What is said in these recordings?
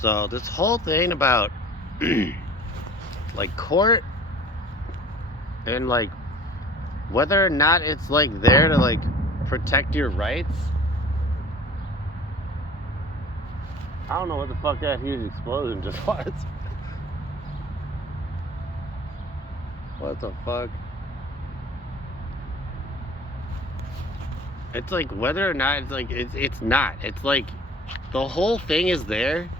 So this whole thing about like court and like whether or not it's like there to like protect your rights. I don't know what the fuck that huge explosion just was. What the fuck? It's like whether or not it's like it's not. It's like the whole thing is there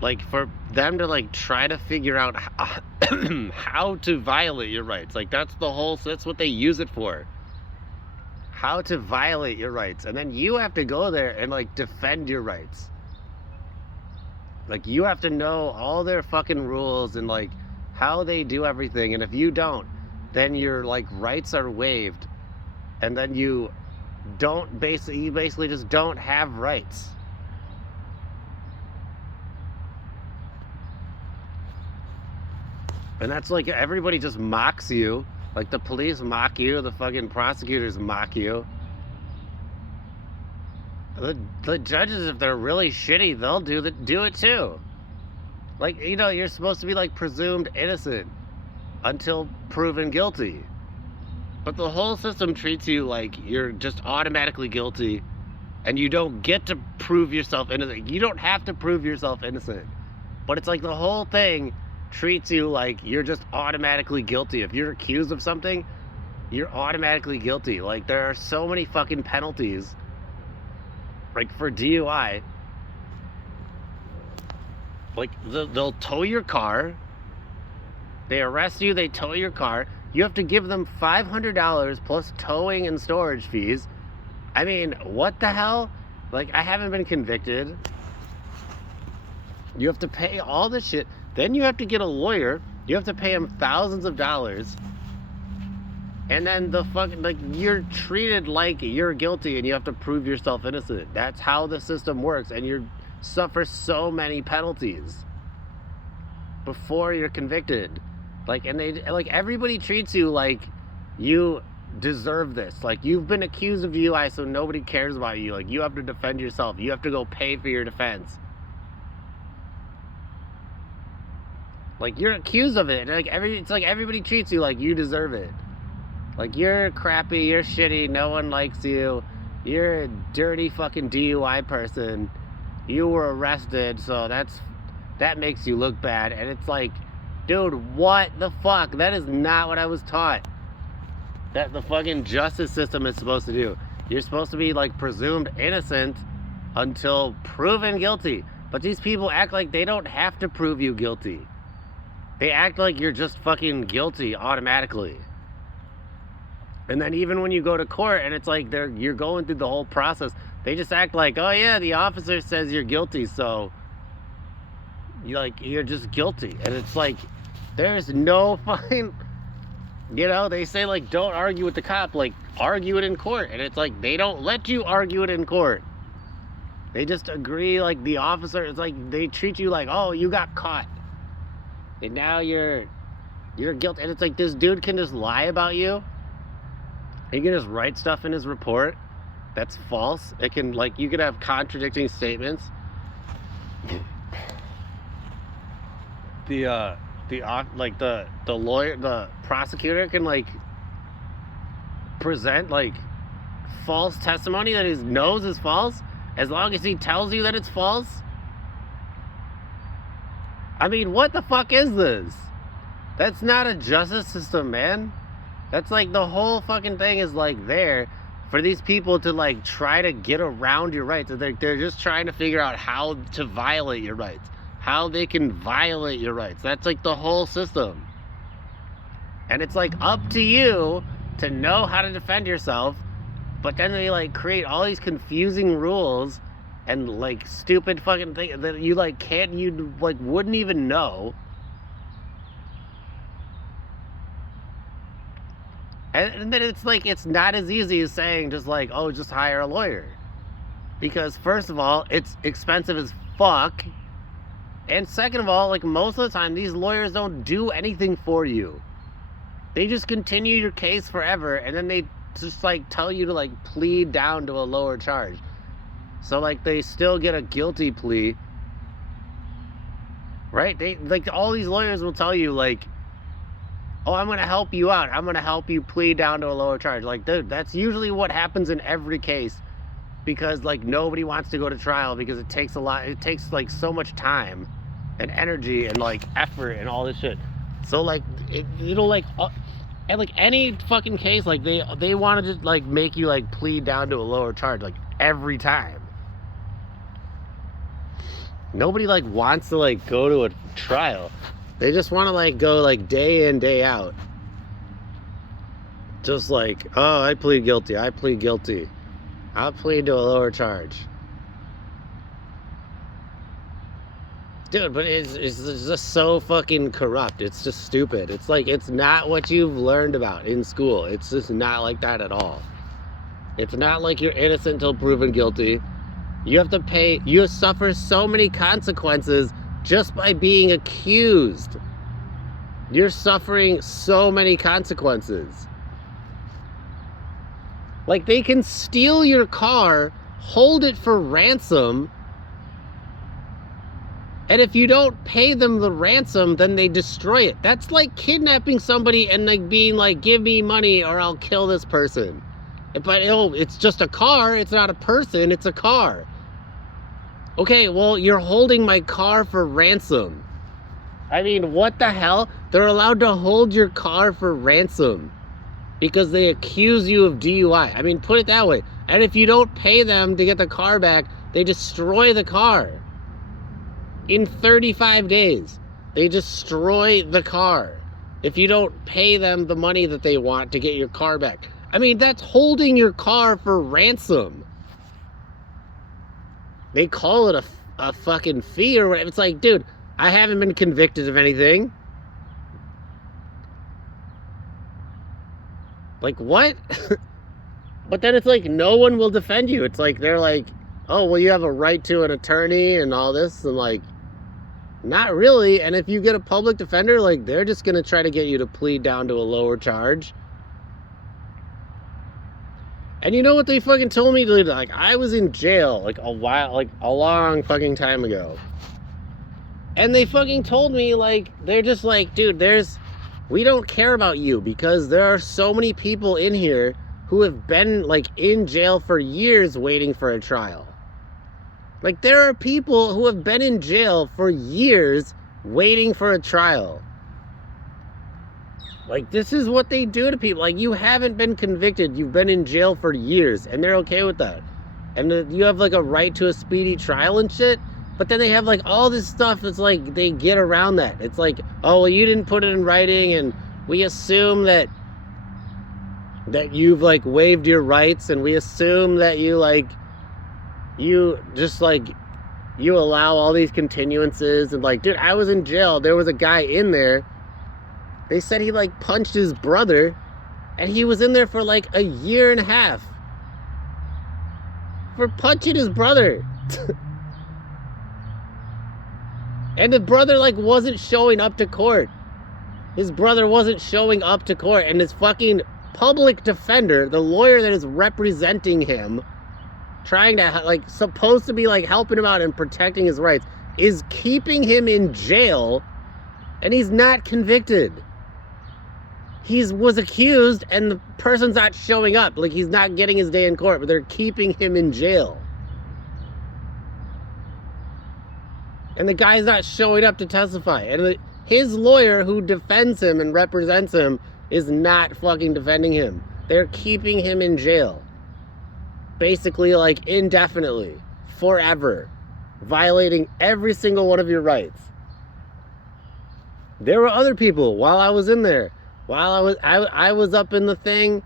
like for them to like try to figure out how to violate your rights. Like that's what they use it for. How to violate your rights. And then you have to go there and like defend your rights. Like you have to know all their fucking rules and like how they do everything. And if you don't, then your like rights are waived. And then you basically just don't have rights. And that's like everybody just mocks you. Like the police mock you, the fucking prosecutors mock you. The judges, if they're really shitty, they'll do it too. Like, you know, you're supposed to be like presumed innocent until proven guilty. But the whole system treats you like you're just automatically guilty and you don't get to prove yourself innocent. You don't have to prove yourself innocent. But it's like the whole thing treats you like you're just automatically guilty. If you're accused of something, you're automatically guilty. Like there are so many fucking penalties. Like for DUI, like they'll tow your car. They arrest you, they tow your car. You have to give them $500 plus towing and storage fees. I mean, what the hell? Like, I haven't been convicted. You have to pay all this shit. Then you have to get a lawyer. You have to pay him thousands of dollars. And then the fucking, like, you're treated like you're guilty and you have to prove yourself innocent. That's how the system works. And you suffer so many penalties before you're convicted. Like, and they, like, everybody treats you like you deserve this. Like, you've been accused of DUI, so nobody cares about you. Like, you have to defend yourself. You have to go pay for your defense. Like, you're accused of it. Like, it's like everybody treats you like you deserve it. Like, you're crappy, you're shitty, no one likes you. You're a dirty fucking DUI person. You were arrested, so that makes you look bad. And it's like, dude, what the fuck? That is not what I was taught. That the fucking justice system is supposed to do. You're supposed to be like presumed innocent until proven guilty. But these people act like they don't have to prove you guilty. They act like you're just fucking guilty automatically. And then even when you go to court and it's like you're going through the whole process, they just act like, oh yeah, the officer says you're guilty, so you're just guilty. And it's like, there's no fucking, you know, they say like, don't argue with the cop, like argue it in court. And it's like, they don't let you argue it in court. They just agree, like the officer, it's like, they treat you like, oh, you got caught. And now you're guilty. And it's like, this dude can just lie about you. He can just write stuff in his report that's false. It can, like, you could have contradicting statements. The lawyer, the prosecutor can like present like false testimony that he knows is false, as long as he tells you that it's false. I mean, what the fuck is this? That's not a justice system, man. That's like the whole fucking thing is like there for these people to like try to get around your rights. They're just trying to figure out how to violate your rights. How they can violate your rights. That's like the whole system. And it's like up to you to know how to defend yourself, but then they like create all these confusing rules and like stupid fucking things that you like wouldn't even know. And then it's like, it's not as easy as saying just like, oh, just hire a lawyer. Because first of all, it's expensive as fuck. And second of all, like most of the time, these lawyers don't do anything for you. They just continue your case forever, and then they just like tell you to like plead down to a lower charge. So like they still get a guilty plea, right? They like all these lawyers will tell you like, oh, I'm gonna help you out. I'm gonna help you plead down to a lower charge. Like, dude, that's usually what happens in every case, because like nobody wants to go to trial because it takes a lot. It takes like so much time and energy and like effort and all this shit. So like it'll like and like any fucking case, like they want to just like make you like plead down to a lower charge like every time. Nobody like wants to like go to a trial. They just want to like go like day in, day out. Just like, oh, I plead guilty. I plead guilty. I'll plead to a lower charge. Dude, but it's just so fucking corrupt. It's just stupid. It's like, it's not what you've learned about in school. It's just not like that at all. It's not like you're innocent until proven guilty. You have to pay, you suffer so many consequences just by being accused. You're suffering so many consequences. Like, they can steal your car, hold it for ransom, and if you don't pay them the ransom, then they destroy it. That's like kidnapping somebody and like being like, give me money or I'll kill this person. But it's just a car, it's not a person, it's a car. Okay, well, you're holding my car for ransom. I mean, what the hell? They're allowed to hold your car for ransom because they accuse you of DUI. I mean, put it that way. And if you don't pay them to get the car back, they destroy the car. In 35 days, they destroy the car if you don't pay them the money that they want to get your car back. I mean, that's holding your car for ransom. They call it a fucking fee or whatever. It's like, dude, I haven't been convicted of anything. Like, what? But then it's like, no one will defend you. It's like, they're like, oh, well, you have a right to an attorney and all this. And like, not really. And if you get a public defender, like, they're just going to try to get you to plead down to a lower charge. And you know what they fucking told me? Like, I was in jail, like, a long fucking time ago. And they fucking told me, like, they're just like, dude, we don't care about you because there are so many people in here who have been, like, in jail for years waiting for a trial. Like, there are people who have been in jail for years waiting for a trial. Like, this is what they do to people. Like, you haven't been convicted. You've been in jail for years, and they're okay with that. And you have, like, a right to a speedy trial and shit. But then they have, like, all this stuff that's, like, they get around that. It's like, oh, well, you didn't put it in writing, and we assume that you've, like, waived your rights, and we assume that you, like, you allow all these continuances. And, like, dude, I was in jail. There was a guy in there. They said he, like, punched his brother, and he was in there for, like, a year and a half. For punching his brother. And the brother, like, wasn't showing up to court. His brother wasn't showing up to court, and his fucking public defender, the lawyer that is representing him, trying to, like, supposed to be, like, helping him out and protecting his rights, is keeping him in jail, and he's not convicted. He was accused, and the person's not showing up. Like, he's not getting his day in court, but they're keeping him in jail. And the guy's not showing up to testify. And his lawyer who defends him and represents him is not fucking defending him. They're keeping him in jail. Basically, like, indefinitely. Forever. Violating every single one of your rights. There were other people while I was in there. While I was up in the thing,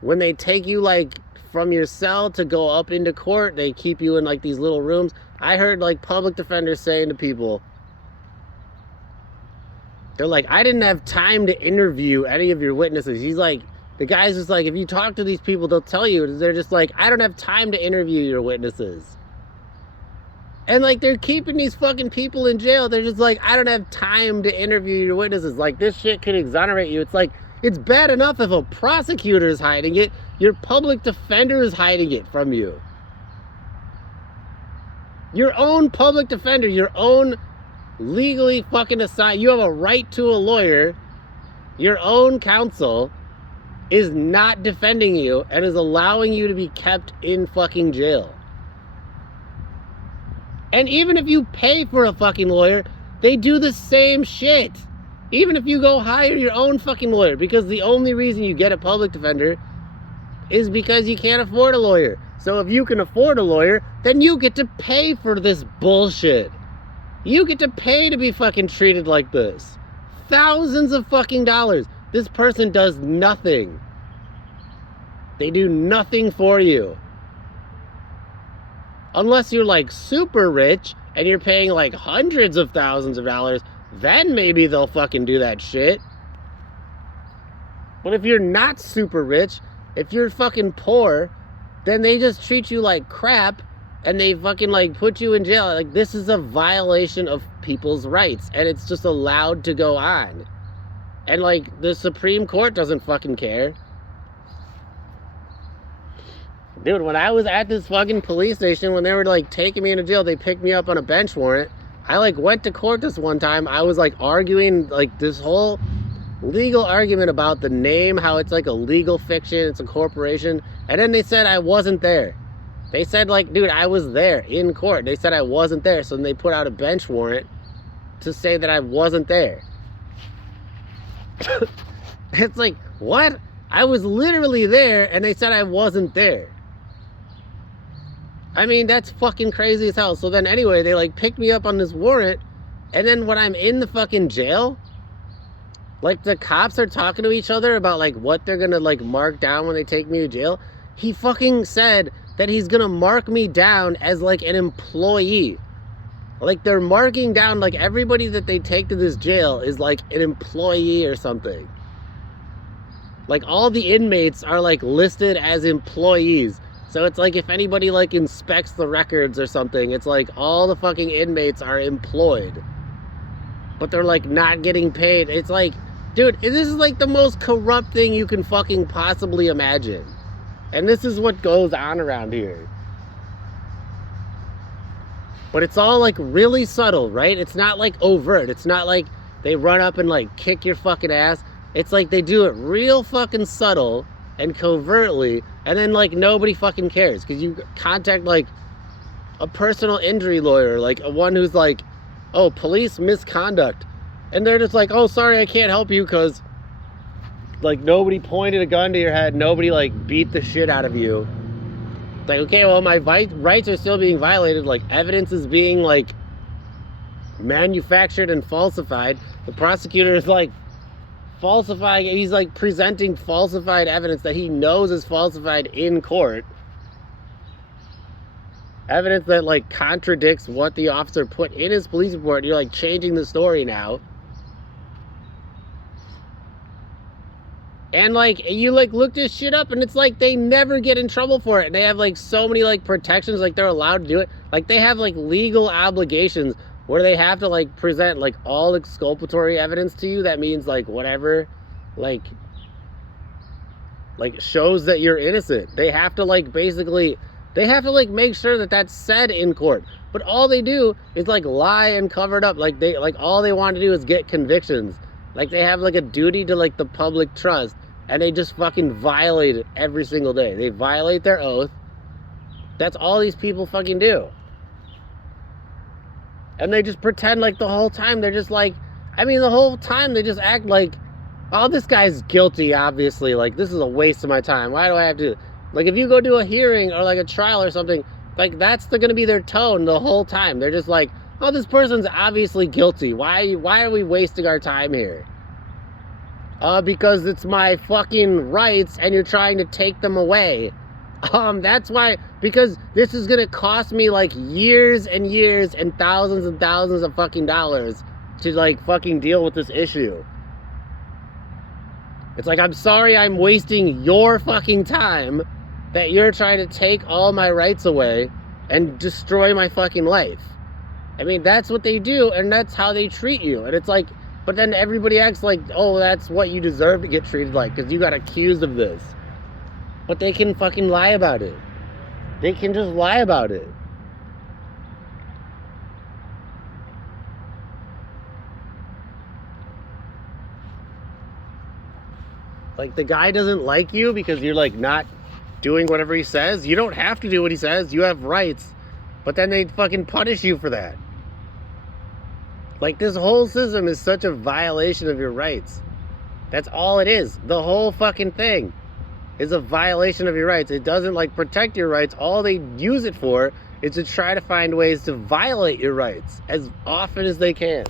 when they take you, like, from your cell to go up into court, they keep you in, like, these little rooms. I heard, like, public defenders saying to people, they're like, I didn't have time to interview any of your witnesses. He's like, the guy's just like, if you talk to these people, they'll tell you. They're just like, I don't have time to interview your witnesses. And, like, they're keeping these fucking people in jail. They're just like, I don't have time to interview your witnesses. Like, this shit could exonerate you. It's like, it's bad enough if a prosecutor is hiding it. Your public defender is hiding it from you. Your own public defender, your own legally fucking assigned. You have a right to a lawyer. Your own counsel is not defending you and is allowing you to be kept in fucking jail. And even if you pay for a fucking lawyer, they do the same shit. Even if you go hire your own fucking lawyer, because the only reason you get a public defender is because you can't afford a lawyer. So if you can afford a lawyer, then you get to pay for this bullshit. You get to pay to be fucking treated like this. Thousands of fucking dollars. This person does nothing. They do nothing for you. Unless you're like super rich and you're paying like hundreds of thousands of dollars, then maybe they'll fucking do that shit. But if you're not super rich, if you're fucking poor, then they just treat you like crap and they fucking like put you in jail. Like, this is a violation of people's rights and it's just allowed to go on. And like, the Supreme Court doesn't fucking care. Dude, when I was at this fucking police station, when they were like taking me into jail, they picked me up on a bench warrant. I like went to court this one time. I was like arguing like this whole legal argument about the name, how it's like a legal fiction, it's a corporation. And then they said I wasn't there. They said like, dude, I was there in court. They said I wasn't there. So then they put out a bench warrant to say that I wasn't there. It's like, what? I was literally there and they said I wasn't there. I mean, that's fucking crazy as hell. So then anyway, they like picked me up on this warrant, and then when I'm in the fucking jail, like the cops are talking to each other about like what they're gonna like mark down when they take me to jail. He fucking said that he's gonna mark me down as like an employee. Like they're marking down like everybody that they take to this jail is like an employee or something. Like all the inmates are like listed as employees. So it's like if anybody like inspects the records or something, it's like all the fucking inmates are employed. But they're like not getting paid. It's like, dude, this is like the most corrupt thing you can fucking possibly imagine. And this is what goes on around here. But it's all like really subtle, right? It's not like overt. It's not like they run up and like kick your fucking ass. It's like they do it real fucking subtle and covertly, and then like nobody fucking cares because you contact like a personal injury lawyer, like a one who's like, oh, police misconduct, and they're just like, oh, sorry, I can't help you because like nobody pointed a gun to your head, nobody like beat the shit out of you. It's like, okay, well, my rights are still being violated, like evidence is being like manufactured and falsified. The prosecutor is like falsifying, he's like presenting falsified evidence that he knows is falsified in court. Evidence that like contradicts what the officer put in his police report. You're like changing the story now. And like you like look this shit up and it's like they never get in trouble for it. And they have like so many like protections, like they're allowed to do it. Like they have like legal obligations where they have to like present like all exculpatory evidence to you. That means like whatever, like shows that you're innocent. They have to like basically, they have to like make sure that that's said in court. But all they do is like lie and cover it up. Like they, like all they want to do is get convictions. Like they have like a duty to like the public trust, and they just fucking violate it every single day. They violate their oath. That's all these people fucking do. And they just pretend like the whole time they're just like, I mean, the whole time they just act like, oh, this guy's guilty, obviously. Like, this is a waste of my time. Why do I have to? Like, if you go to a hearing or like a trial or something, like that's going to be their tone the whole time. They're just like, oh, this person's obviously guilty. Why are we wasting our time here? Because it's my fucking rights and you're trying to take them away. That's why, because this is gonna cost me like years and years and thousands of fucking dollars to like fucking deal with this issue. It's like, I'm sorry I'm wasting your fucking time that you're trying to take all my rights away and destroy my fucking life. I mean, that's what they do, and that's how they treat you. And it's like, but then everybody acts like, oh, that's what you deserve to get treated like because you got accused of this. But they can fucking lie about it. They can just lie about it. Like, the guy doesn't like you because you're, like, not doing whatever he says. You don't have to do what he says. You have rights. But then they fucking punish you for that. Like, this whole system is such a violation of your rights. That's all it is. The whole fucking thing is a violation of your rights. It doesn't, like, protect your rights. All they use it for is to try to find ways to violate your rights as often as they can.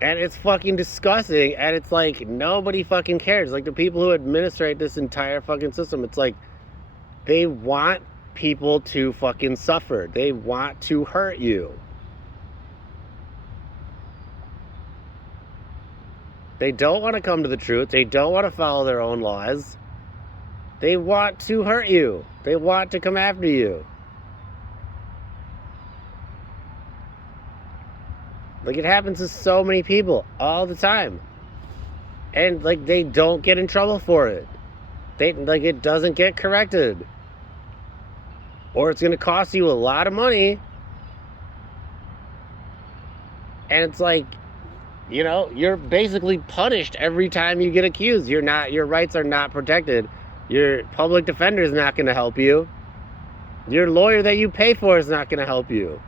And it's fucking disgusting, and it's like, nobody fucking cares. Like, the people who administrate this entire fucking system, it's like, they want people to fucking suffer. They want to hurt you. They don't want to come to the truth. They don't want to follow their own laws. They want to hurt you. They want to come after you. Like, it happens to so many people all the time. And, like, they don't get in trouble for it. It doesn't get corrected. Or it's going to cost you a lot of money. And it's like, you know, you're basically punished every time you get accused. Your rights are not protected. Your public defender is not going to help you. Your lawyer that you pay for is not going to help you.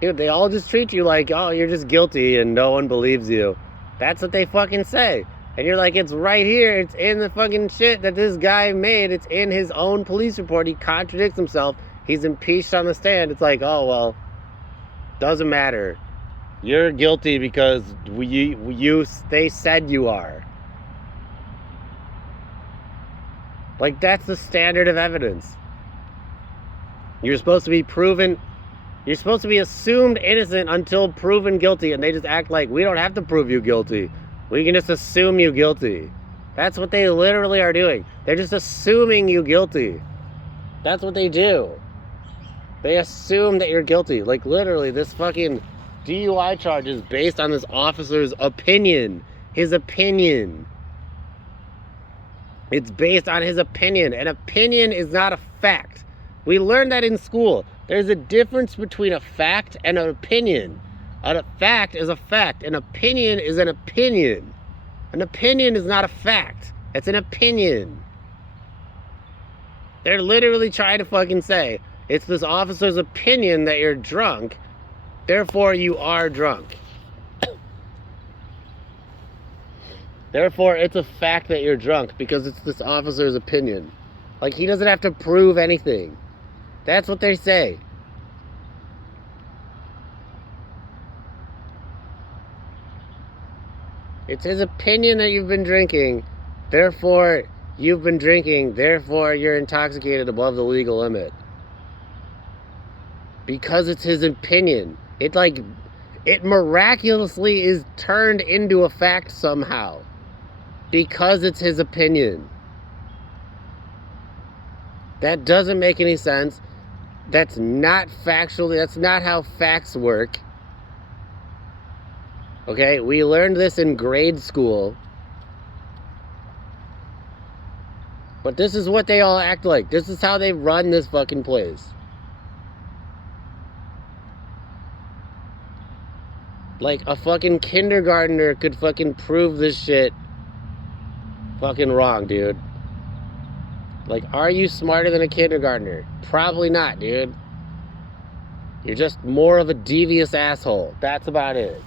Dude, they all just treat you like, oh, you're just guilty and no one believes you. That's what they fucking say. And you're like, it's right here. It's in the fucking shit that this guy made. It's in his own police report. He contradicts himself. He's impeached on the stand. It's like, oh, well, doesn't matter. You're guilty because they said you are. Like, that's the standard of evidence. You're supposed to be proven... You're supposed to be assumed innocent until proven guilty, and they just act like, we don't have to prove you guilty. We can just assume you guilty. That's what they literally are doing. They're just assuming you guilty. That's what they do. They assume that you're guilty. Like, literally, this fucking DUI charge is based on this officer's opinion. His opinion. It's based on his opinion. An opinion is not a fact. We learned that in school. There's a difference between a fact and an opinion. A fact is a fact. An opinion is an opinion. An opinion is not a fact. It's an opinion. They're literally trying to fucking say, it's this officer's opinion that you're drunk, therefore you are drunk. Therefore, it's a fact that you're drunk because it's this officer's opinion. Like, he doesn't have to prove anything. That's what they say. It's his opinion that you've been drinking. Therefore, you've been drinking. Therefore, you're intoxicated above the legal limit. Because it's his opinion. It miraculously is turned into a fact somehow. Because it's his opinion. That doesn't make any sense. That's not factually, that's not how facts work. Okay, we learned this in grade school. But this is what they all act like. This is how they run this fucking place. Like, a fucking kindergartner could fucking prove this shit fucking wrong, dude. Like, are you smarter than a kindergartner? Probably not, dude. You're just more of a devious asshole. That's about it.